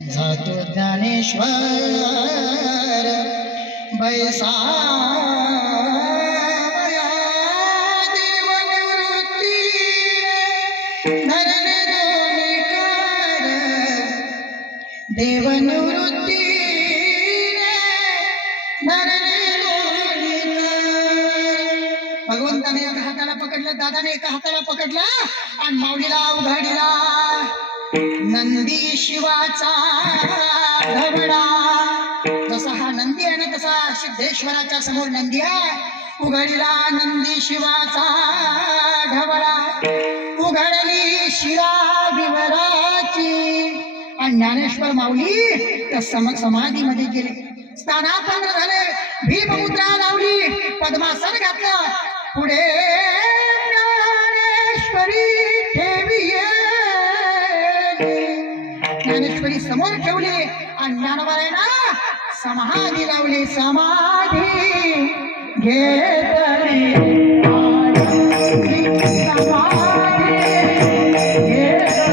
जातो ज्ञानेश्वर बैसावया देवनिवृत्ती धरणे दोनिकार देवनिवृत्ती धरणे दोनिकार. भगवंताने एका हाताला पकडलं, दादाने एका हाताला पकडला आणि माऊलीला उघडला नंदी शिवाचा ढवळा. जसा हा नंदी आहे ना तसा सिद्धेश्वराच्या समोर नंदी आहे. उघडला नंदी शिवाचा ढवळा, उघडली शिरा विवराची आणि ज्ञानेश्वर माऊली त्या समाधीमध्ये गेले. स्थानापन्न झाले, भीममुद्रा लावली, पद्मासन घातलं. पुढे ज्ञानेश्वरी ज्ञानेश्वरी समोर ठेवली आणि ज्ञानोबाईंना समाधी लावली. समाधी घेतली समाधी घेतली